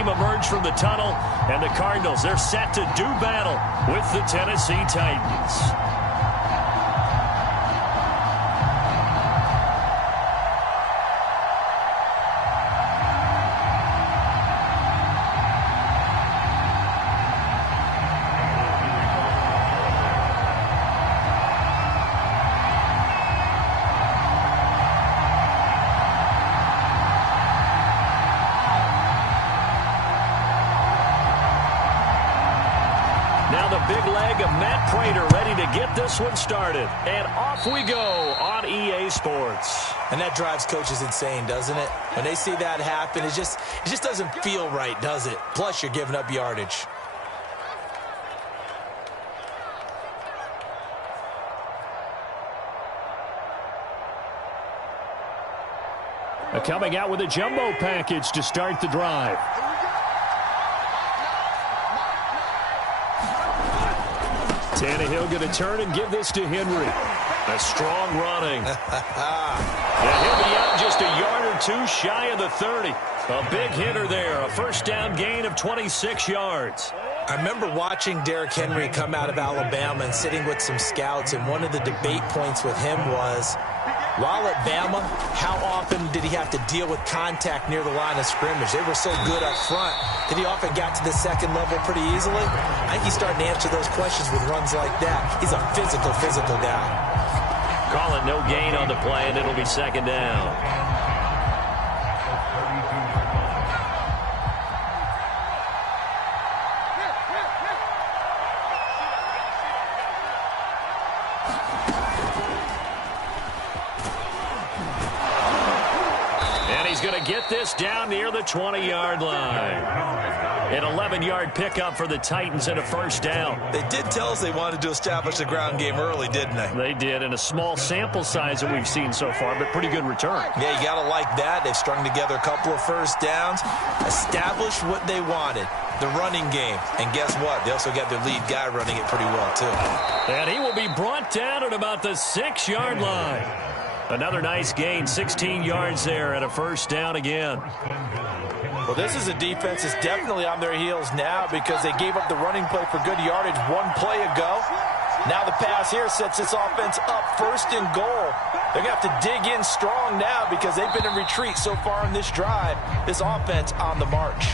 team emerge from the tunnel, and the Cardinals, they're set to do battle with the Tennessee Titans. Big leg of Matt Prater ready to get this one started. And off we go on EA Sports. And that drives coaches insane, doesn't it? When they see that happen, it just doesn't feel right, does it? Plus, you're giving up yardage. Coming out with a jumbo package to start the drive. Tannehill going to turn and give this to Henry. A strong running. And he'll be out just a yard or two shy of the 30. A big hitter there. A first down gain of 26 yards. I remember watching Derrick Henry come out of Alabama and sitting with some scouts, and one of the debate points with him was, while at Bama, how often did he have to deal with contact near the line of scrimmage? They were so good up front that he often got to the second level pretty easily. I think he's starting to answer those questions with runs like that. He's a physical guy. Call it no gain on the play, and it'll be second down. Get this down near the 20-yard line. An 11-yard pickup for the Titans and a first down. They did tell us they wanted to establish the ground game early, didn't they? They did, in a small sample size that we've seen so far, but pretty good return. Yeah, you got to like that. They've strung together a couple of first downs, established what they wanted, the running game. And guess what? They also got their lead guy running it pretty well, too. And he will be brought down at about the 6-yard line. Another nice gain, 16 yards there, and a first down again. Well, this is a defense that's definitely on their heels now because they gave up the running play for good yardage one play ago. Now the pass here sets this offense up first and goal. They're going to have to dig in strong now because they've been in retreat so far in this drive. This offense on the march.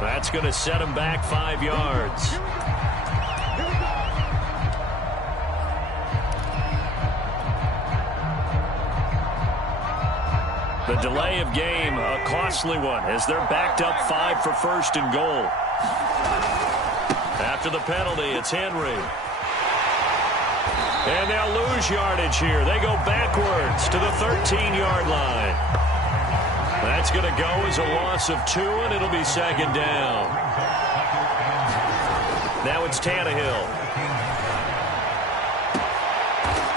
That's going to set him back 5 yards. The delay of game, a costly one, as they're backed up 5 for first and goal. After the penalty, it's Henry. And they'll lose yardage here. They go backwards to the 13-yard line. That's going to go as a loss of 2, and it'll be second down. Now it's Tannehill.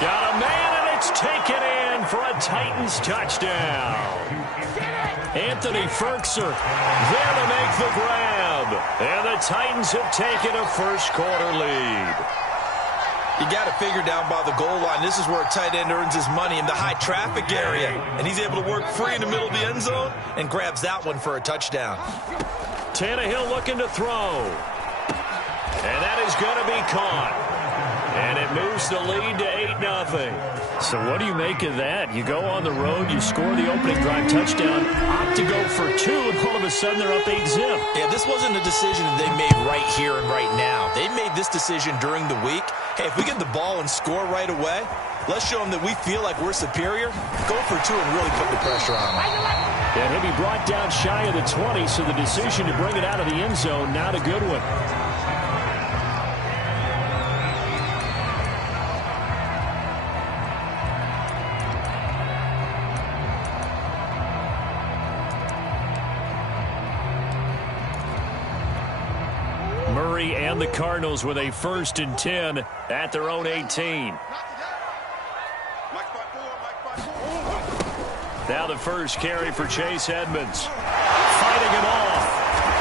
Got a man, and it's taken in for a Titans touchdown. Anthony Firkser there to make the grab. And the Titans have taken a first-quarter lead. You got to figure down by the goal line. This is where a tight end earns his money in the high traffic area. And he's able to work free in the middle of the end zone and grabs that one for a touchdown. Tannehill looking to throw. And that is going to be caught. And it moves the lead to 8-0. So what do you make of that? You go on the road, you score the opening drive touchdown, opt to go for 2, and all of a sudden they're up 8-0. Yeah, this wasn't a decision that they made right here and right now. They made this decision during the week. Hey, if we get the ball and score right away, let's show them that we feel like we're superior. Go for 2 and really put the pressure on them. And he'll be brought down shy of the 20, so the decision to bring it out of the end zone, not a good one. Murray and the Cardinals with a 1st and 10 at their own 18. Now the first carry for Chase Edmonds. Fighting him off.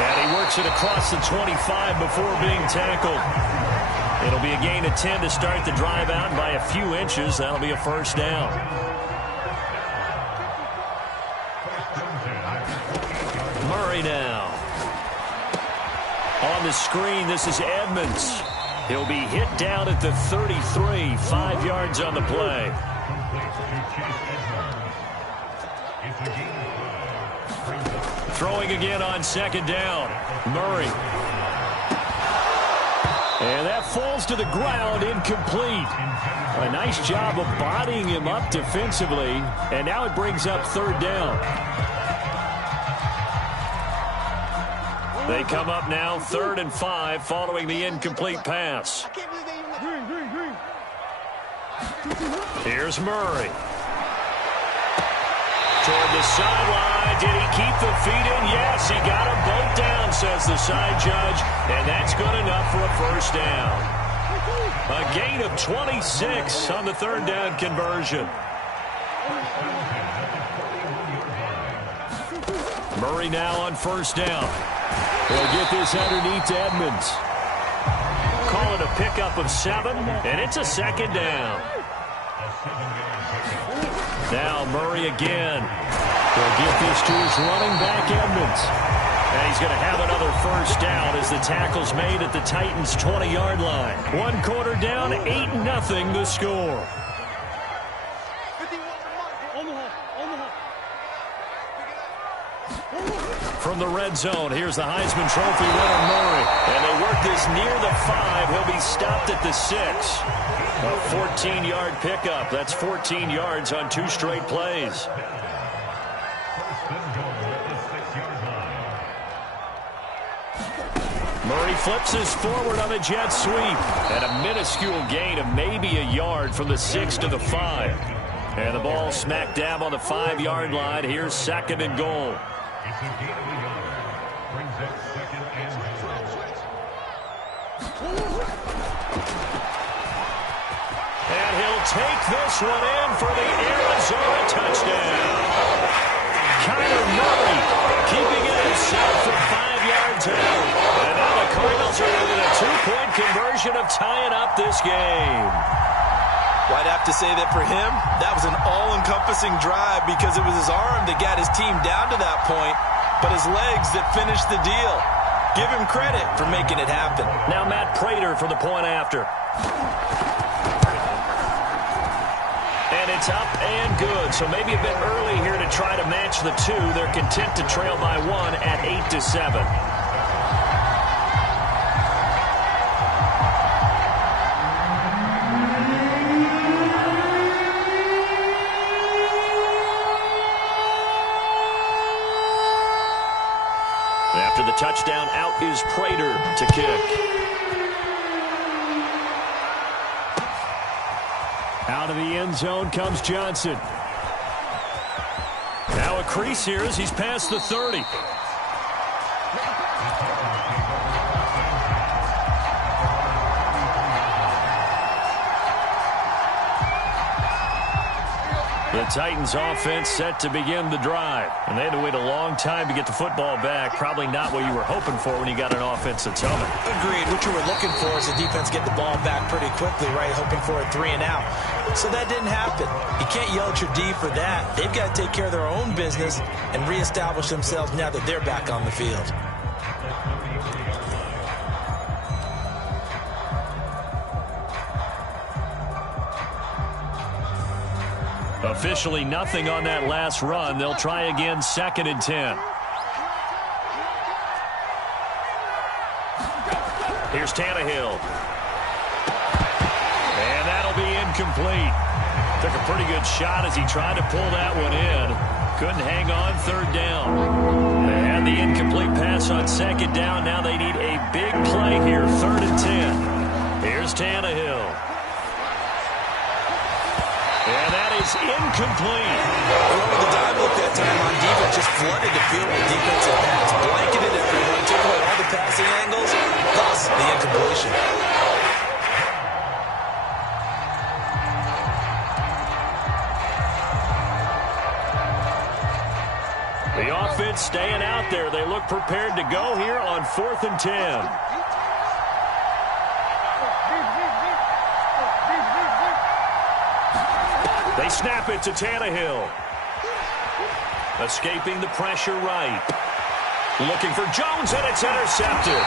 And he works it across the 25 before being tackled. It'll be a gain of 10 to start the drive out, and by a few inches, that'll be a first down. Murray now. On the screen, this is Edmonds. He'll be hit down at the 33, 5 yards on the play. Throwing again on second down. Murray. And that falls to the ground, incomplete. A nice job of bodying him up defensively, and now it brings up third down. They come up now 3rd and 5 following the incomplete pass. Here's Murray. Toward the sideline. Did he keep the feet in? Yes, he got them both down, says the side judge. And that's good enough for a first down. A gain of 26 on the 3rd down conversion. Murray now on first down. He'll get this underneath to Edmonds. Call it a pickup of 7, and it's a second down. Now Murray again. He'll get this to his running back, Edmonds. And he's going to have another first down as the tackle's made at the Titans' 20-yard line. 1 quarter down, 8-0 the score. From the red zone, here's the Heisman Trophy winner, Murray. And they work this near the 5. He'll be stopped at the 6. A 14-yard pickup. That's 14 yards on 2 straight plays. Murray flips us forward on a jet sweep. And a minuscule gain of maybe a yard from the 6 to the 5. And the ball smack dab on the 5-yard line. Here's 2nd and goal. And he'll take this one in for the Arizona touchdown. Kyler Murray keeping it himself from 5 yards out. And now the Cardinals are within a 2-point conversion of tying up this game. Well, I'd have to say that for him, that was an all-encompassing drive because it was his arm that got his team down to that point, but his legs that finished the deal. Give him credit for making it happen. Now Matt Prater for the point after. And it's up and good. So maybe a bit early here to try to match the 2. They're content to trail by 1 at 8-7. After the touchdown, out is Prater to kick. Out of the end zone comes Johnson. Now a crease here as he's past the 30. The Titans offense set to begin the drive. And they had to wait a long time to get the football back. Probably not what you were hoping for when you got an offense that's humming. Agreed. What you were looking for is the defense get the ball back pretty quickly, right? Hoping for a 3 and out. So that didn't happen. You can't yell at your D for that. They've got to take care of their own business and reestablish themselves now that they're back on the field. Officially nothing on that last run. They'll try again 2nd and 10. Here's Tannehill. And that'll be incomplete. Took a pretty good shot as he tried to pull that one in. Couldn't hang on 3rd down. They had the incomplete pass on 2nd down. Now they need a big play here, 3rd and 10. Here's Tannehill. And that is incomplete. Over the dive look that time on defense just flooded the field with defensive backs, blanketed everyone, took away all the passing angles, thus the incompletion. The offense staying out there. They look prepared to go here on 4th and 10. They snap it to Tannehill. Escaping the pressure right. Looking for Jones, and it's intercepted.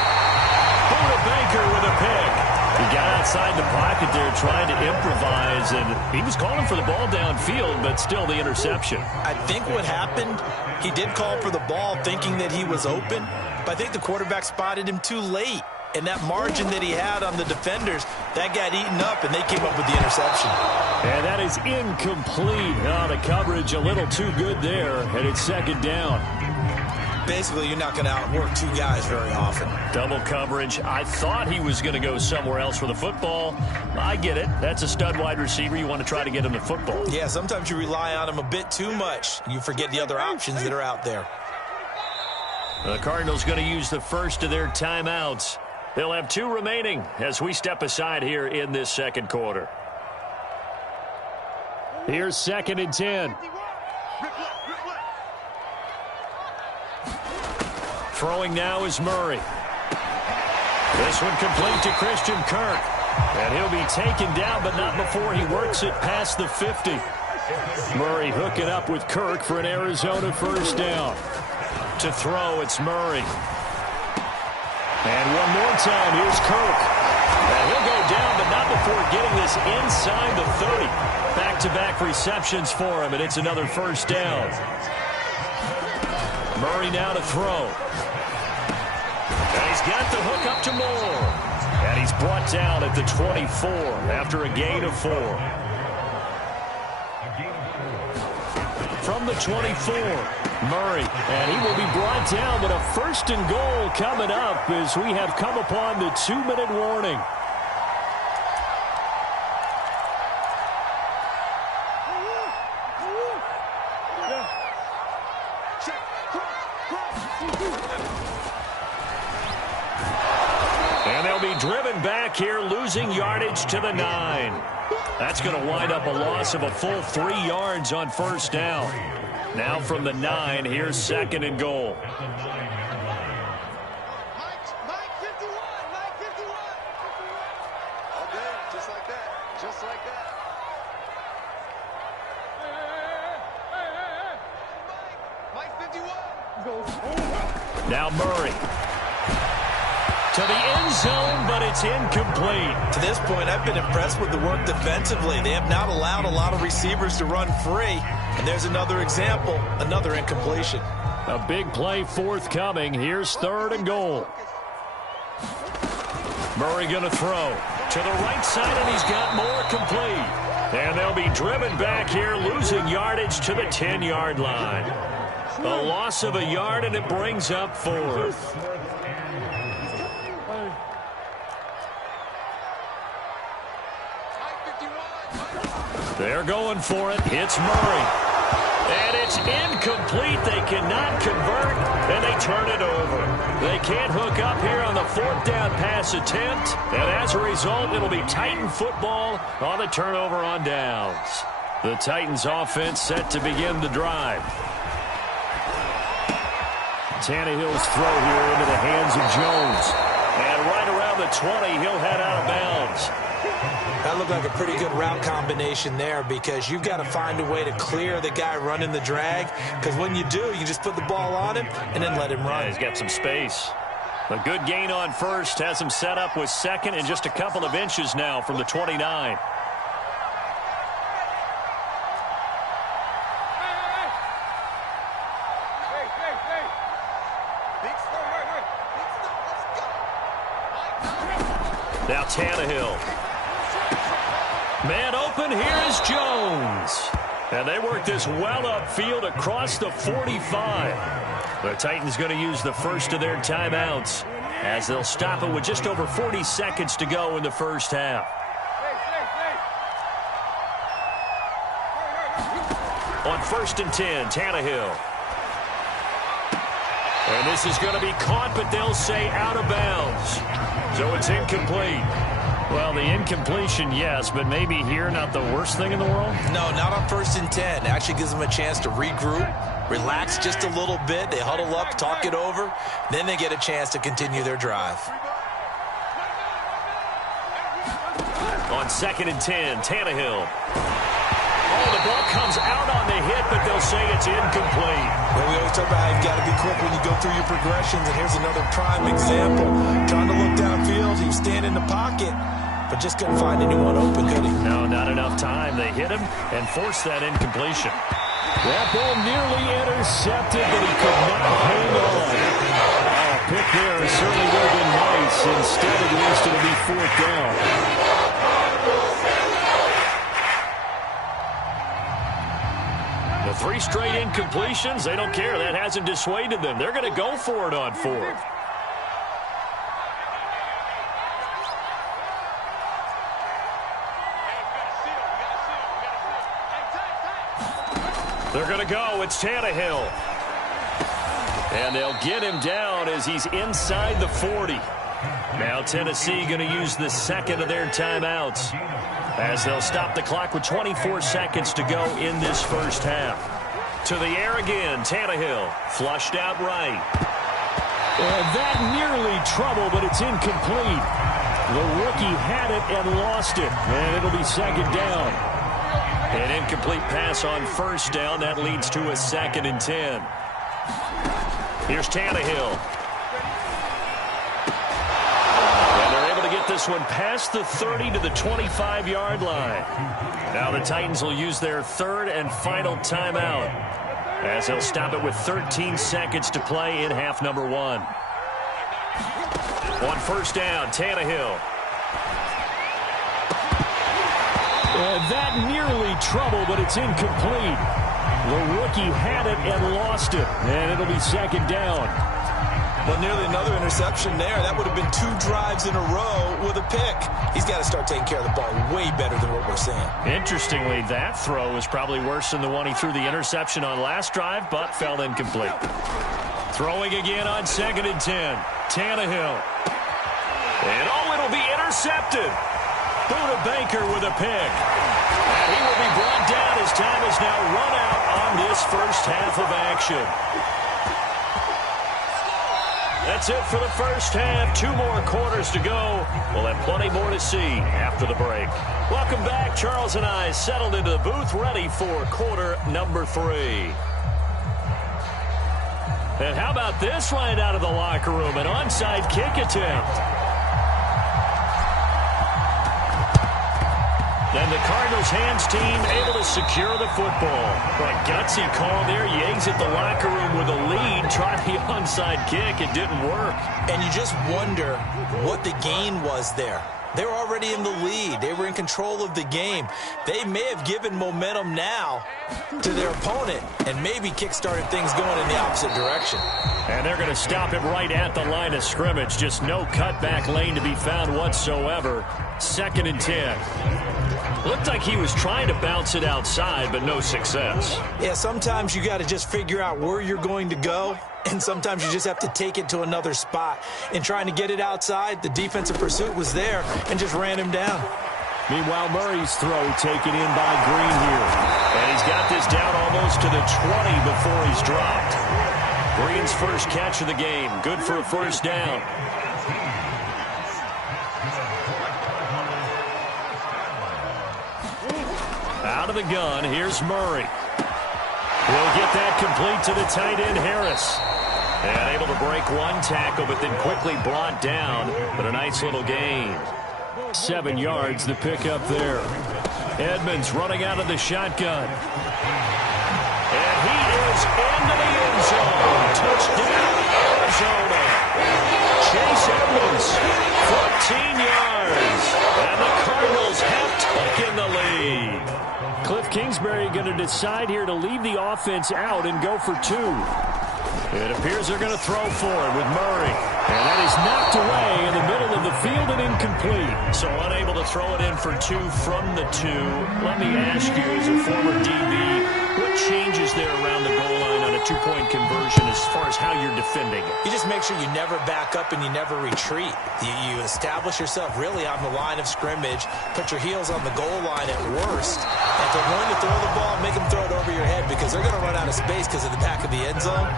Buda Baker with a pick. He got outside the pocket there trying to improvise, and he was calling for the ball downfield, but still the interception. I think what happened, he did call for the ball thinking that he was open, but I think the quarterback spotted him too late. And that margin that he had on the defenders, that got eaten up, and they came up with the interception. And that is incomplete. The coverage a little too good there, and it's second down. Basically, you're not going to outwork two guys very often. Double coverage. I thought he was going to go somewhere else for the football. I get it. That's a stud wide receiver. You want to try to get him the football. Yeah, sometimes you rely on him a bit too much. You forget the other options that are out there. The Cardinals going to use the first of their timeouts. They'll have 2 remaining as we step aside here in this second quarter. Here's 2nd and 10. Throwing now is Murray. This one complete to Christian Kirk. And he'll be taken down, but not before he works it past the 50. Murray hooking up with Kirk for an Arizona first down. To throw, it's Murray. And one more time, here's Kirk. And he'll go down, but not before getting this inside the 30. Back-to-back receptions for him, and it's another first down. Murray now to throw. And he's got the hook up to Moore. And he's brought down at the 24 after a gain of 4. From the 24, Murray. And he will be brought down, but a first and goal coming up as we have come upon the 2-minute warning. And they'll be driven back here, losing yardage to the 9. That's going to wind up a loss of a full 3 yards on first down. Now from the 9, here's 2nd and goal. Now Murray. To the end zone, but it's incomplete. To this point, I've been impressed with the work defensively. They have not allowed a lot of receivers to run free. And there's another example, another incompletion. A big play forthcoming. Here's 3rd and goal. Murray going to throw. To the right side, and he's got more complete. And they'll be driven back here, losing yardage to the 10-yard line. A loss of a yard, and it brings up 4th. They're going for it. It's Murray. And it's incomplete. They cannot convert, and they turn it over. They can't hook up here on the 4th down pass attempt, and as a result, it'll be Titan football on the turnover on downs. The Titans offense set to begin the drive. Tannehill's throw here into the hands of Jones. And right around the 20, he'll head out of bounds. That looked like a pretty good route combination there because you've got to find a way to clear the guy running the drag, because when you do, you just put the ball on him and then let him run. Yeah, he's got some space. A good gain on first has him set up with 2nd and just a couple of inches now from the 29. Now Tannehill. Man open, here is Jones. And they work this well upfield across the 45. The Titans going to use the first of their timeouts as they'll stop it with just over 40 seconds to go in the first half. On 1st and 10, Tannehill. And this is going to be caught, but they'll say out of bounds. So it's incomplete. Well, the incompletion, yes, but maybe here not the worst thing in the world? No, not on 1st and 10. It actually gives them a chance to regroup, relax just a little bit. They huddle up, talk it over. Then they get a chance to continue their drive. On 2nd and 10, Tannehill. The ball comes out on the hit, but they'll say it's incomplete. Well, we always talk about how you've got to be quick when you go through your progressions, and here's another prime example. Trying to look downfield, he was standing in the pocket, but just couldn't find anyone open, could he? No, not enough time. They hit him and forced that incompletion. That ball nearly intercepted, but he could not hang on. A pick there certainly would have been nice. Instead, at least it'll be fourth down. The 3 straight incompletions, they don't care. That hasn't dissuaded them. They're going to go for it on 4th. They're going to go. It's Tannehill. And they'll get him down as he's inside the 40. Now Tennessee going to use the second of their timeouts as they'll stop the clock with 24 seconds to go in this first half. To the air again, Tannehill. Flushed out right. And that nearly trouble, but it's incomplete. The rookie had it and lost it. And it'll be second down. An incomplete pass on first down. That leads to a 2nd and 10. Here's Tannehill. And they're able to get this one past the 30 to the 25-yard line. Now the Titans will use their 3rd and final timeout as they'll stop it with 13 seconds to play in half number 1. On first down, Tannehill. And that nearly trouble, but it's incomplete. The rookie had it and lost it. And it'll be second down. Well, nearly another interception there. That would have been 2 drives in a row with a pick. He's got to start taking care of the ball way better than what we're seeing. Interestingly, that throw is probably worse than the one he threw the interception on last drive, but fell incomplete. Throwing again on 2nd and 10. Tannehill. And it'll be intercepted. Buda Baker with a pick. And he will be brought down as time is now run out on this first half of action. That's it for the first half. 2 more quarters to go. We'll have plenty more to see after the break. Welcome back. Charles and I settled into the booth, ready for quarter number 3. And how about this right out of the locker room? An onside kick attempt. And the Cardinals' hands team able to secure the football. But gutsy call there. You exit the locker room with a lead. Try the onside kick. It didn't work. And you just wonder what the gain was there. They were already in the lead. They were in control of the game. They may have given momentum now to their opponent and maybe kick-started things going in the opposite direction. And they're going to stop it right at the line of scrimmage. Just no cutback lane to be found whatsoever. 2nd and 10. Looked like he was trying to bounce it outside, but no success. Yeah, sometimes you got to just figure out where you're going to go, and sometimes you just have to take it to another spot. In trying to get it outside, the defensive pursuit was there and just ran him down. Meanwhile, Murray's throw taken in by Green here. And he's got this down almost to the 20 before he's dropped. Green's first catch of the game. Good for a first down. Out of the gun, here's Murray. He'll get that complete to the tight end, Harris. And able to break one tackle, but then quickly brought down. But a nice little gain. 7 yards, the pickup there. Edmonds running out of the shotgun. And he is into the end zone. Touchdown, Arizona. Chase Edmonds, 14 yards. And the Cardinals have taken the lead. Cliff Kingsbury going to decide here to leave the offense out and go for 2. It appears they're going to throw for it with Murray. And that is knocked away in the middle of the field and incomplete. So unable to throw it in for 2 from the 2. Let me ask you, as a former DB, what changes there around the goal line on a 2-point conversion as far as how you're defending it? You just make sure you never back up and you never retreat. You establish yourself really on the line of scrimmage, put your heels on the goal line at worst. And if they're going to throw the ball, make them throw it over your head because they're going to run out of space because of the back of the end zone.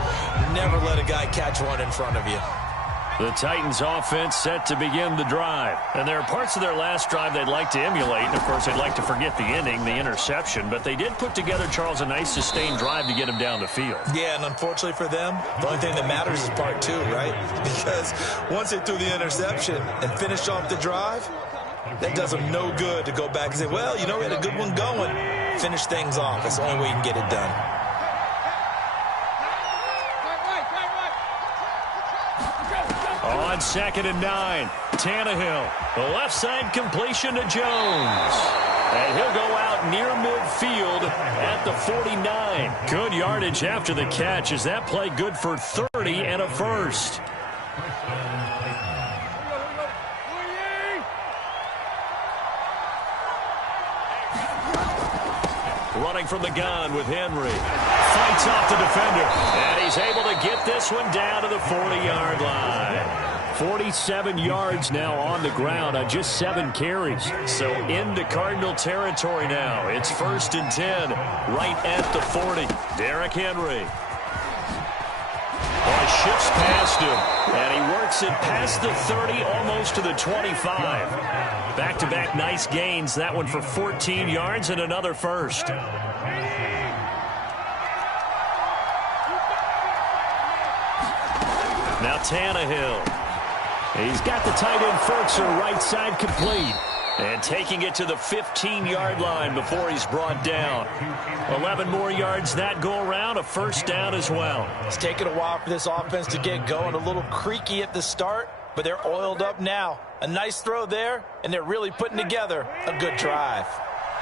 Never let a guy catch one in front of you. The Titans offense set to begin the drive. And there are parts of their last drive they'd like to emulate. And, of course, they'd like to forget the ending, the interception. But they did put together, Charles, a nice sustained drive to get him down the field. Yeah, and unfortunately for them, the only thing that matters is part two, right? Because once they threw the interception and finished off the drive, that does them no good to go back and say, well, you know, we had a good one going. Finish things off. That's the only way you can get it done. On 2nd and 9, Tannehill. The left side completion to Jones. And he'll go out near midfield at the 49. Good yardage after the catch. Is that play good for 30 and a first? Running from the gun with Henry. Fights off the defender. And he's able to get this one down to the 40-yard line. 47 yards now on the ground on just 7 carries. So into Cardinal territory now. It's 1st and 10 right at the 40. Derrick Henry. Well, shifts past him, and he works it past the 30, almost to the 25. Back-to-back nice gains. That one for 14 yards and another first. Now Tannehill. He's got the tight end Ferkser right side complete. And taking it to the 15-yard line before he's brought down. 11 more yards that go around, a first down as well. It's taken a while for this offense to get going. A little creaky at the start, but they're oiled up now. A nice throw there, and they're really putting together a good drive.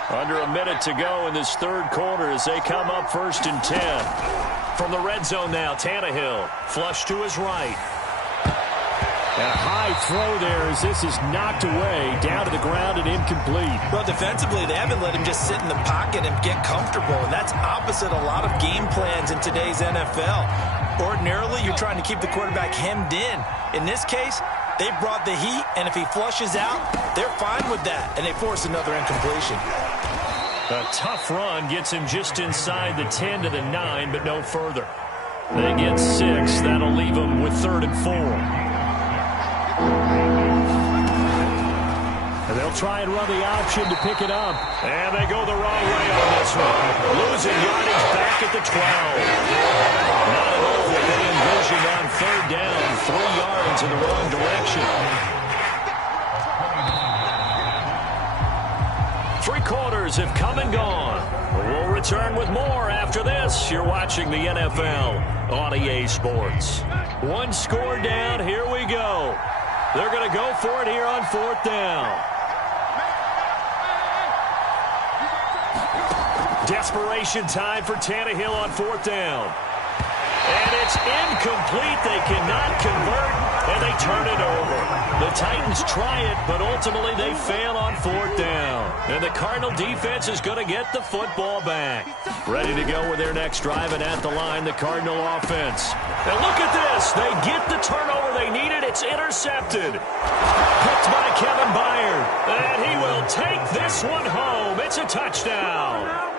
Under a minute to go in this third quarter as they come up 1st and 10. From the red zone now, Tannehill. Flush to his right. And a high throw there as this is knocked away, down to the ground and incomplete. Well, defensively, they haven't let him just sit in the pocket and get comfortable, and that's opposite a lot of game plans in today's NFL. Ordinarily, you're trying to keep the quarterback hemmed in. In this case, they brought the heat, and if he flushes out, they're fine with that, and they force another incompletion. A tough run gets him just inside the 10 to the 9, but no further. They get 6. That'll leave them with 3rd and 4. And they'll try and run the option to pick it up. And they go the wrong way on this one. Losing yardage back at the 12. Not at all what they envisioned on 3rd down. 3 yards in the wrong direction. 3 quarters have come and gone. We'll return with more after this. You're watching the NFL on EA Sports. 1 score down. Here we go. They're going to go for it here on 4th down. Desperation time for Tannehill on 4th down. And it's incomplete. They cannot convert, and they turn it over. The Titans try it, but ultimately they fail on 4th down. And the Cardinal defense is going to get the football back. Ready to go with their next drive, and at the line, the Cardinal offense. And look at this. They get the turnover they needed. It's intercepted. Picked by Kevin Byard. And he will take this one home. It's a touchdown.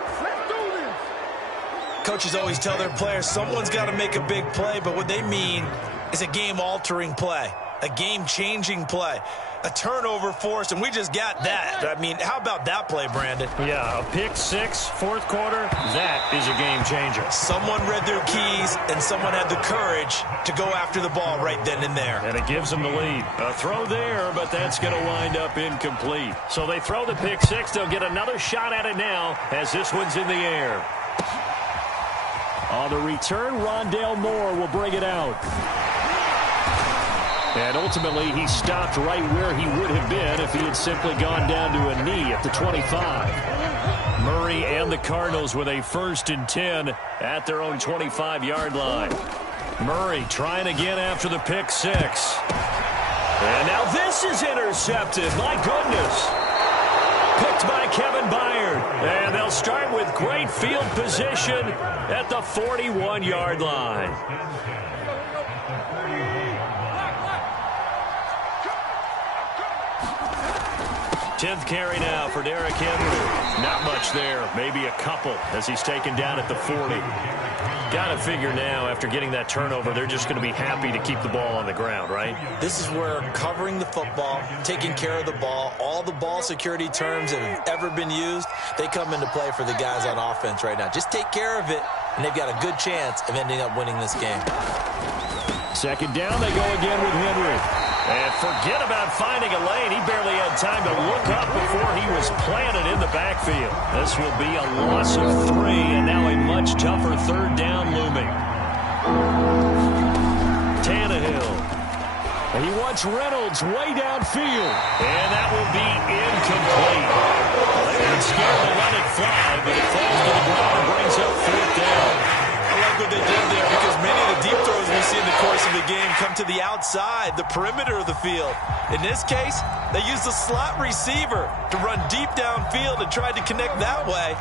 Coaches always tell their players someone's got to make a big play, but what they mean is a game-altering play, a game-changing play, a turnover forced, and we just got that. I mean, how about that play, Brandon? Yeah, a pick 6, 4th quarter, that is a game changer. Someone read their keys, and someone had the courage to go after the ball right then and there. And it gives them the lead. A throw there, but that's going to wind up incomplete. So they throw the pick 6. They'll get another shot at it now as this one's in the air. On the return, Rondale Moore will bring it out. And ultimately, he stopped right where he would have been if he had simply gone down to a knee at the 25. Murray and the Cardinals with a 1st and 10 at their own 25-yard line. Murray trying again after the pick 6. And now this is intercepted. My goodness. Picked by Kevin Byard. And they'll start with great field position at the 41-yard line. 10th carry now for Derrick Henry. Not much there. Maybe a couple as he's taken down at the 40. Got to figure now, after getting that turnover, they're just going to be happy to keep the ball on the ground, right? This is where covering the football, taking care of the ball, all the ball security terms that have ever been used, they come into play for the guys on offense right now. Just take care of it, and they've got a good chance of ending up winning this game. Second down, they go again with Henry. And forget about finding a lane. He barely had time to look up before he was planted in the backfield. This will be a loss of 3, and now a much tougher third down looming. Tannehill. And he wants Reynolds way downfield. And that will be incomplete. They weren't scared to let it fly, but it falls to the ground and brings up 4th down. I like what they did there because many of the deep throws we see in the course of the game come to the outside, the perimeter of the field. In this case, they used the slot receiver to run deep downfield and tried to connect that way.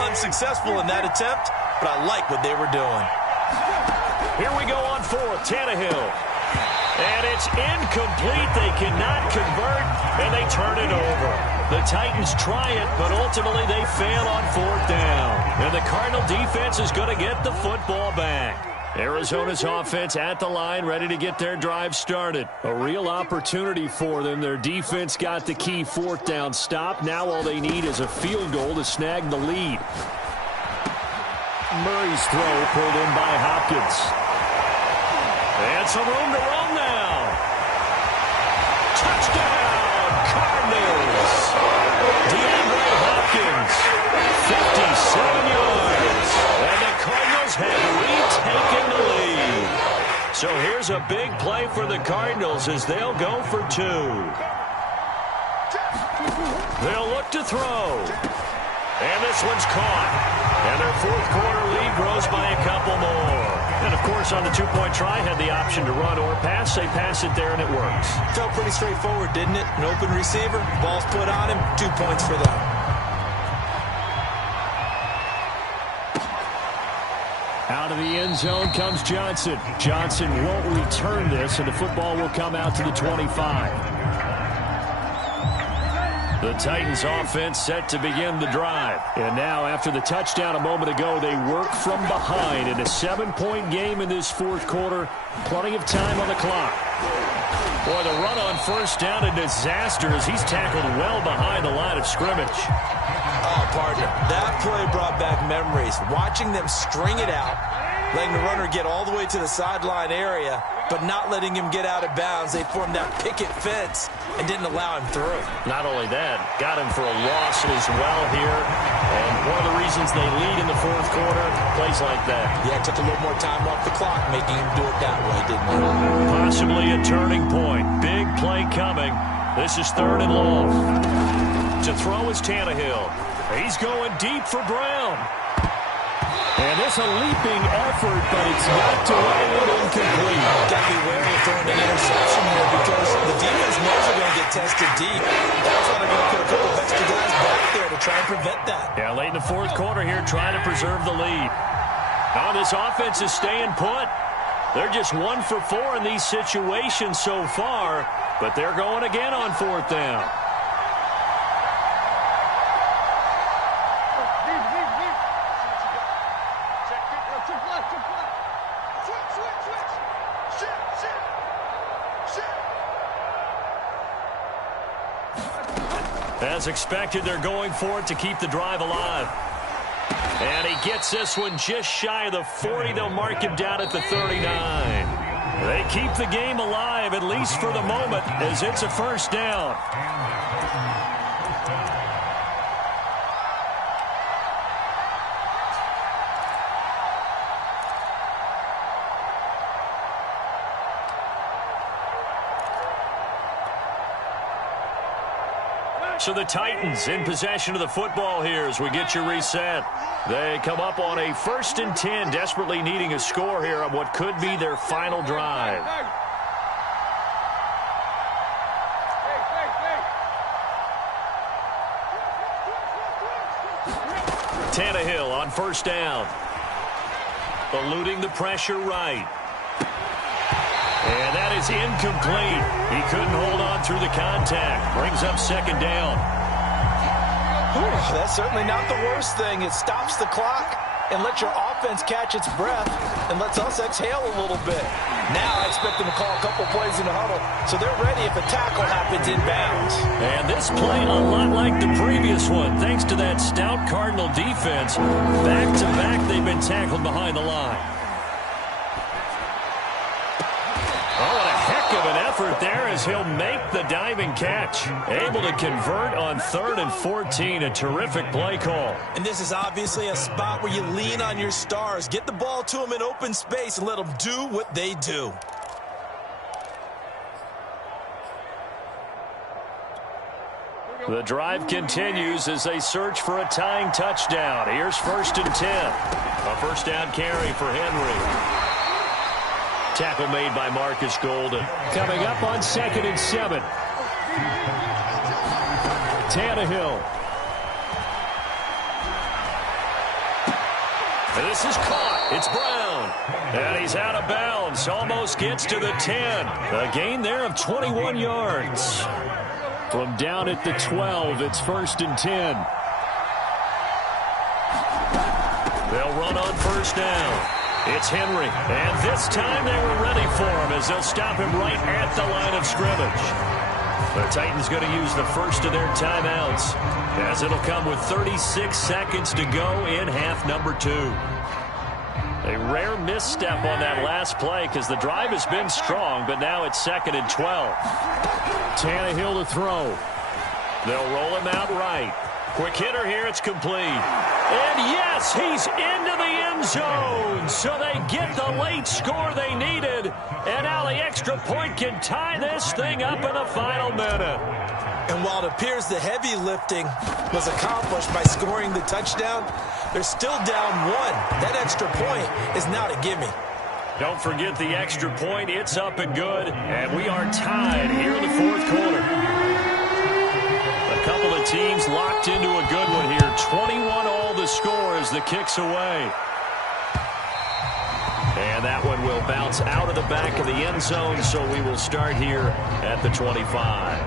Unsuccessful in that attempt, but I like what they were doing. Here we go on 4th. Tannehill. And it's incomplete. They cannot convert, and they turn it over. The Titans try it, but ultimately they fail on 4th down. And the Cardinal defense is going to get the football back. Arizona's offense at the line, ready to get their drive started. A real opportunity for them. Their defense got the key 4th down stop. Now all they need is a field goal to snag the lead. Murray's throw pulled in by Hopkins. And some room to run now. Touchdown, Cardinals. DeAndre Hopkins, 57 yards. And the Cardinals have retaken the lead. So here's a big play for the Cardinals as they'll go for 2. They'll look to throw. And this one's caught. And their 4th quarter lead grows by a couple more. And, of course, on the 2-point try, had the option to run or pass. They pass it there, and it works. Felt pretty straightforward, didn't it? An open receiver, ball's put on him, 2 points for them. Out of the end zone comes Johnson. Johnson won't return this, and the football will come out to the 25. The Titans offense set to begin the drive. And now, after the touchdown a moment ago, they work from behind in a 7-point game in this 4th quarter. Plenty of time on the clock. Boy, the run on 1st down, a disaster as he's tackled well behind the line of scrimmage. Oh, partner, that play brought back memories. Watching them string it out, letting the runner get all the way to the sideline area, but not letting him get out of bounds. They formed that picket fence and didn't allow him through. Not only that, got him for a loss as well here. And one of the reasons they lead in the 4th quarter, plays like that. Yeah, it took a little more time off the clock, making him do it that way, didn't it? Possibly a turning point. Big play coming. This is 3rd and long. To throw is Tannehill. He's going deep for Brown. And it's a leaping effort, but it's knocked away and incomplete. Got to be wary of throwing an interception here because the defense knows they're going to get tested deep. That's why they're going to put a couple of extra guys back there to try and prevent that. Yeah, late in the 4th quarter here, trying to preserve the lead. Now this offense is staying put. They're just 1 for 4 in these situations so far, but they're going again on 4th down. As expected, they're going for it to keep the drive alive. And he gets this one just shy of the 40. They'll mark him down at the 39. They keep the game alive, at least for the moment, as it's a 1st down. So the Titans in possession of the football here as we get you reset. They come up on a 1st and 10, desperately needing a score here on what could be their final drive. Tannehill on 1st down. Eluding the pressure right. And that is incomplete. He couldn't hold on through the contact. Brings up second down. That's certainly not the worst thing. It stops the clock and lets your offense catch its breath and lets us exhale a little bit. Now I expect them to call a couple plays in the huddle, so they're ready if a tackle happens inbounds. And this play a lot like the previous one. Thanks to that stout Cardinal defense, back-to-back they've been tackled behind the line. Oh, what a heck of an effort there as he'll make the diving catch. Able to convert on 3rd and 14. A terrific play call. And this is obviously a spot where you lean on your stars. Get the ball to them in open space and let them do what they do. The drive continues as they search for a tying touchdown. Here's 1st and 10. A first down carry for Henry. Tackle made by Marcus Golden. Coming up on 2nd and 7. Tannehill. This is caught. It's Brown. And he's out of bounds. Almost gets to the 10. A gain there of 21 yards. From down at the 12, it's 1st and 10. They'll run on first down. It's Henry, and this time they were ready for him as they'll stop him right at the line of scrimmage. The Titans going to use the first of their timeouts as it'll come with 36 seconds to go in half number 2. A rare misstep on that last play because the drive has been strong, but now it's 2nd and 12. Tannehill to throw. They'll roll him out right. Quick hitter here, it's complete. And yes, he's into the end zone. So they get the late score they needed. And now the extra point can tie this thing up in the final minute. And while it appears the heavy lifting was accomplished by scoring the touchdown, they're still down 1. That extra point is now to gimme. Don't forget the extra point. It's up and good. And we are tied here in the 4th quarter. A couple of teams locked into a good one here. 21 all the score as the kick's away. And that one will bounce out of the back of the end zone, so we will start here at the 25.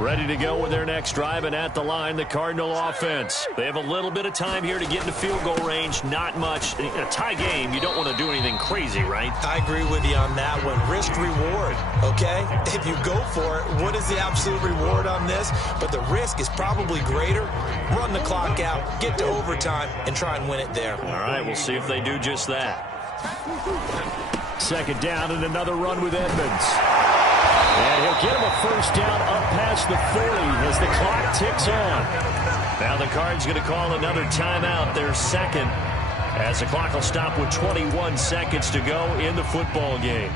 Ready to go with their next drive, and at the line, the Cardinal offense. They have a little bit of time here to get into field goal range. Not much. In a tie game, you don't want to do anything crazy, right? I agree with you on that one. Risk-reward, okay? If you go for it, what is the absolute reward on this? But the risk is probably greater. Run the clock out, get to overtime, and try and win it there. All right, we'll see if they do just that. 2nd down and another run with Edmonds. And he'll get him a first down up past the 40 as the clock ticks on. Now the Cards going to call another timeout, their 2nd, as the clock will stop with 21 seconds to go in the football game.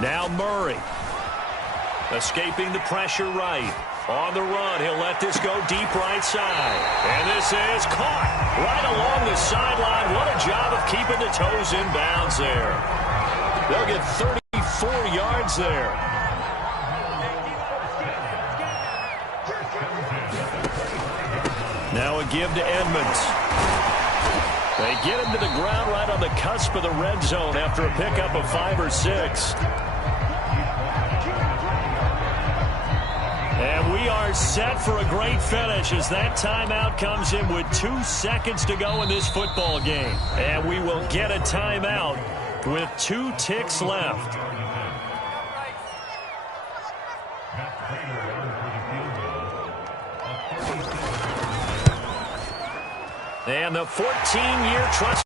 Now Murray. Escaping the pressure right. On the run, he'll let this go deep right side. And this is caught right along the sideline. What a job of keeping the toes in bounds there. They'll get 34 yards there. Now a give to Edmonds. They get him to the ground right on the cusp of the red zone after a pickup of 5 or 6. And we are set for a great finish as that timeout comes in with 2 seconds to go in this football game. And we will get a timeout with 2 ticks left. And the 14-year trust